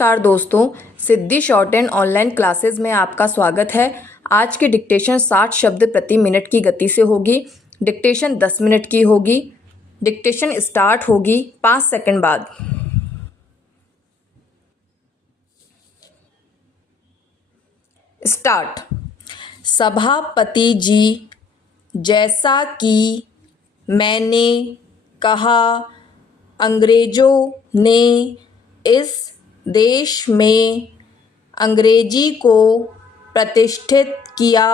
नमस्कार दोस्तों, सिद्धि short and online classes में आपका स्वागत है। आज की डिक्टेशन 60 शब्द प्रति मिनट की गति से होगी। डिक्टेशन 10 मिनट की होगी। डिक्टेशन स्टार्ट होगी 5 सेकंड बाद। स्टार्ट। सभापति जी, जैसा कि मैंने कहा, अंग्रेजों ने इस देश में अंग्रेजी को प्रतिष्ठित किया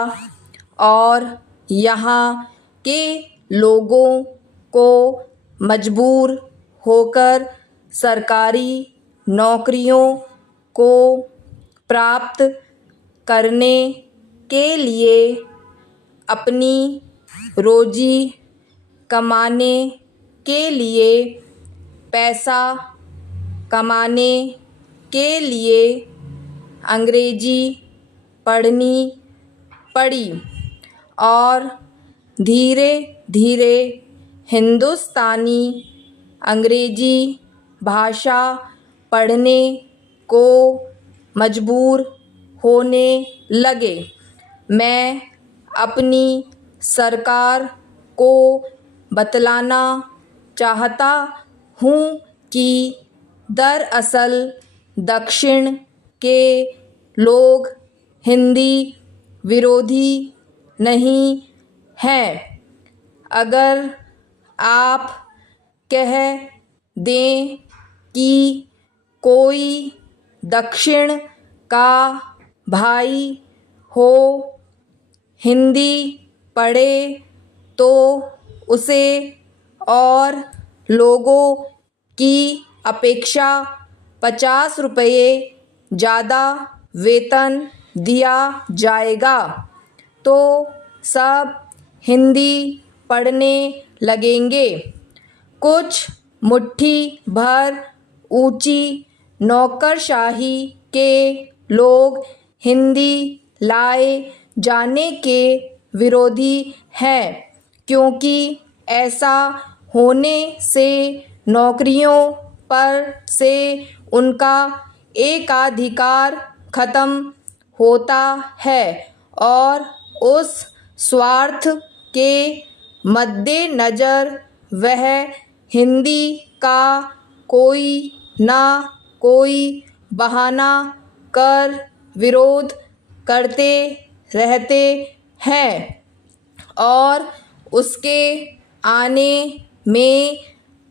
और यहाँ के लोगों को मजबूर होकर सरकारी नौकरियों को प्राप्त करने के लिए अपनी रोजी कमाने के लिए, पैसा कमाने के लिए अंग्रेजी पढ़नी पड़ी और धीरे धीरे हिंदुस्तानी अंग्रेजी भाषा पढ़ने को मजबूर होने लगे। मैं अपनी सरकार को बतलाना चाहता हूँ कि दरअसल दक्षिण के लोग हिंदी विरोधी नहीं हैं। अगर आप कह दें कि कोई दक्षिण का भाई हो हिंदी पढ़े तो उसे और लोगों की अपेक्षा 50 रुपये ज़्यादा वेतन दिया जाएगा, तो सब हिंदी पढ़ने लगेंगे। कुछ मुट्ठी भर ऊंची नौकरशाही के लोग हिंदी लाए जाने के विरोधी हैं, क्योंकि ऐसा होने से नौकरियों पर से उनका एकाधिकार खत्म होता है और उस स्वार्थ के मद्देनज़र वह हिंदी का कोई ना कोई बहाना कर विरोध करते रहते हैं और उसके आने में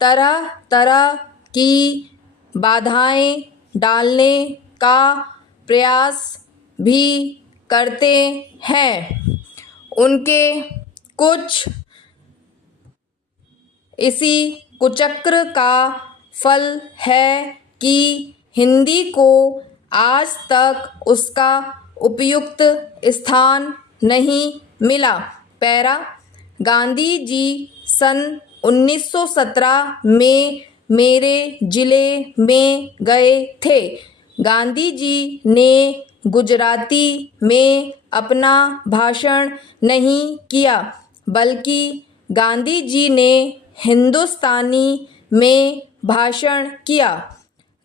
तरह तरह की बाधाएं डालने का प्रयास भी करते हैं। उनके कुछ इसी कुचक्र का फल है कि हिंदी को आज तक उसका उपयुक्त स्थान नहीं मिला। पैरा। गांधी जी सन 1917 में मेरे ज़िले में गए थे। गांधी जी ने गुजराती में अपना भाषण नहीं किया, बल्कि गांधी जी ने हिंदुस्तानी में भाषण किया।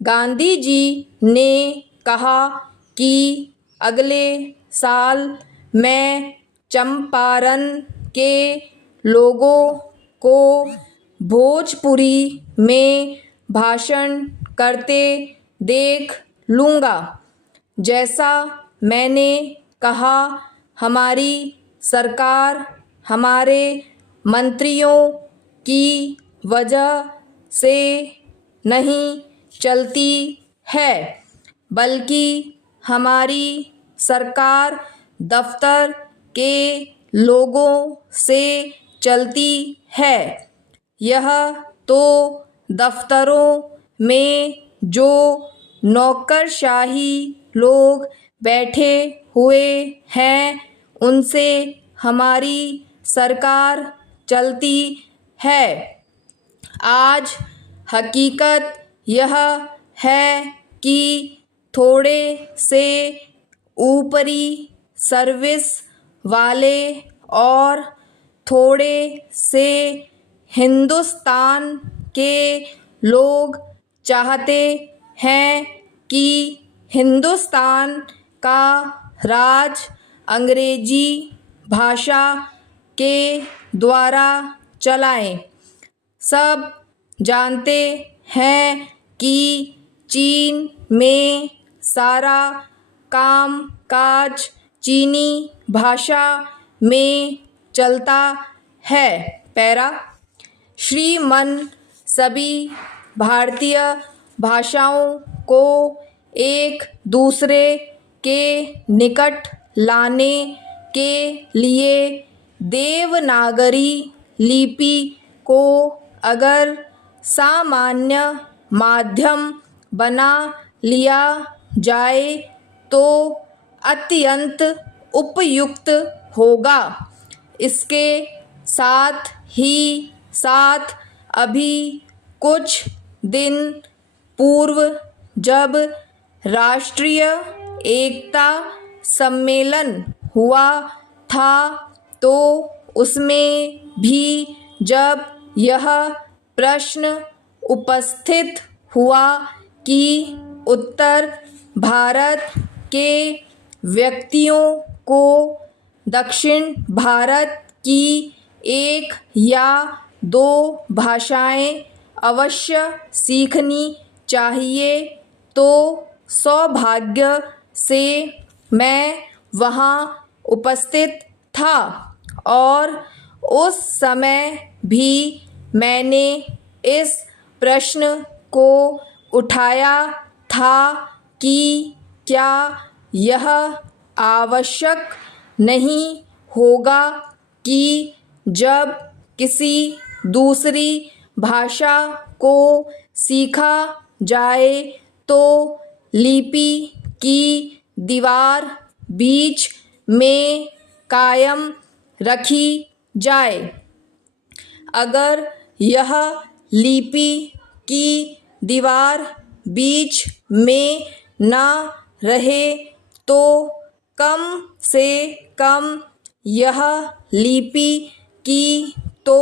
गांधी जी ने कहा कि अगले साल मैं चंपारण के लोगों को भोजपुरी में भाषण करते देख लूँगा। जैसा मैंने कहा, हमारी सरकार हमारे मंत्रियों की वजह से नहीं चलती है, बल्कि हमारी सरकार दफ्तर के लोगों से चलती है। यह तो दफ्तरों में जो नौकरशाही लोग बैठे हुए हैं, उनसे हमारी सरकार चलती है। आज हकीकत यह है कि थोड़े से ऊपरी सर्विस वाले और थोड़े से हिंदुस्तान के लोग चाहते हैं कि हिंदुस्तान का राज अंग्रेजी भाषा के द्वारा चलाएं। सब जानते हैं कि चीन में सारा काम काज चीनी भाषा में चलता है। पैरा श्रीमन सभी भारतीय भाषाओं को एक दूसरे के निकट लाने के लिए देवनागरी लिपि को अगर सामान्य माध्यम बना लिया जाए तो अत्यंत उपयुक्त होगा। इसके साथ ही साथ अभी कुछ दिन पूर्व जब राष्ट्रीय एकता सम्मेलन हुआ था तो उसमें भी जब यह प्रश्न उपस्थित हुआ कि उत्तर भारत के व्यक्तियों को दक्षिण भारत की एक या दो भाषाएं अवश्य सीखनी चाहिए तो सौभाग्य से मैं वहाँ उपस्थित था और उस समय भी मैंने इस प्रश्न को उठाया था कि क्या यह आवश्यक नहीं होगा कि जब किसी दूसरी भाषा को सीखा जाए तो लिपि की दीवार बीच में कायम रखी जाए। अगर यह लिपि की दीवार बीच में न रहे तो कम से कम यह लिपि की तो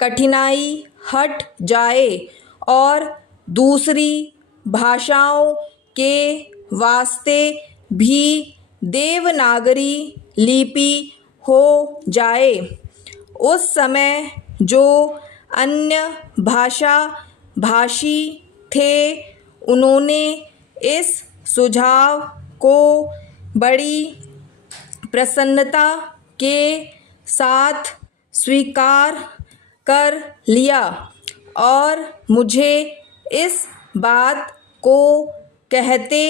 कठिनाई हट जाए और दूसरी भाषाओं के वास्ते भी देवनागरी लिपि हो जाए। उस समय जो अन्य भाषा भाषी थे उन्होंने इस सुझाव को बड़ी प्रसन्नता के साथ स्वीकार कर लिया और मुझे इस बात को कहते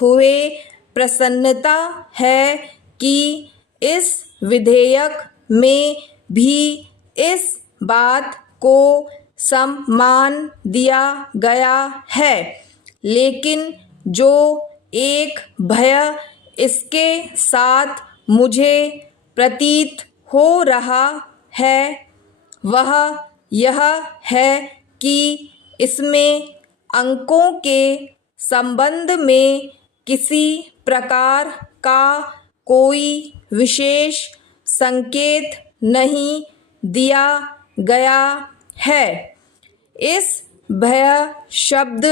हुए प्रसन्नता है कि इस विधेयक में भी इस बात को सम्मान दिया गया है। लेकिन जो एक भय इसके साथ मुझे प्रतीत हो रहा है वह यह है कि इसमें अंकों के संबंध में किसी प्रकार का कोई विशेष संकेत नहीं दिया गया है। इस भय शब्द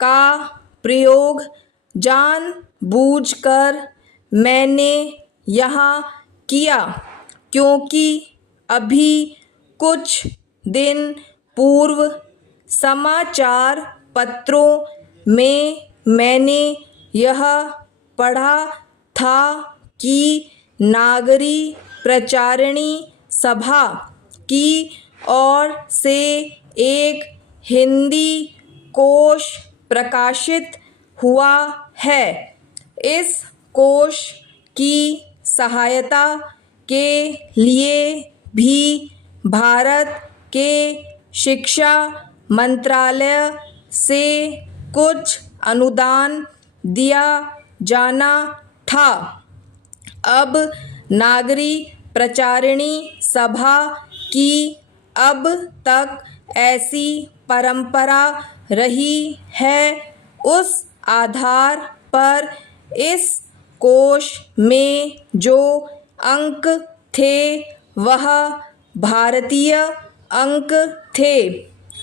का प्रयोग जानबूझकर मैंने यहाँ किया क्योंकि अभी कुछ दिन पूर्व समाचार पत्रों में मैंने यह पढ़ा था कि नागरी प्रचारिणी सभा की ओर से एक हिंदी कोश प्रकाशित हुआ है। इस कोश की सहायता के लिए भी भारत के शिक्षा मंत्रालय से कुछ अनुदान दिया जाना था। अब नागरी प्रचारिणी सभा की अब तक ऐसी परंपरा रही है। उस आधार पर इस कोश में जो अंक थे वह भारतीय अंक थे,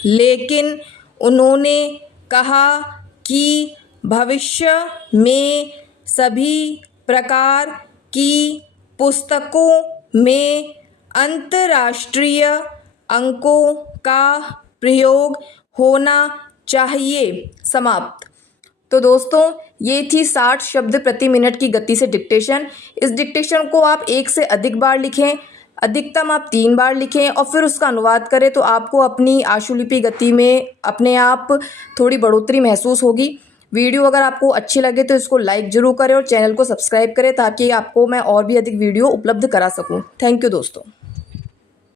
लेकिन उन्होंने कहा कि भविष्य में सभी प्रकार की पुस्तकों में अंतर्राष्ट्रीय अंकों का प्रयोग होना चाहिए। समाप्त। तो दोस्तों ये थी 60 शब्द प्रति मिनट की गति से डिक्टेशन। इस डिक्टेशन को आप 1 से अधिक बार लिखें, अधिकतम आप 3 बार लिखें और फिर उसका अनुवाद करें तो आपको अपनी आशुलिपि गति में अपने आप थोड़ी बढ़ोतरी महसूस होगी। वीडियो अगर आपको अच्छी लगे तो इसको लाइक ज़रूर करें और चैनल को सब्सक्राइब करें ताकि आपको मैं और भी अधिक वीडियो उपलब्ध करा सकूं। थैंक यू दोस्तों।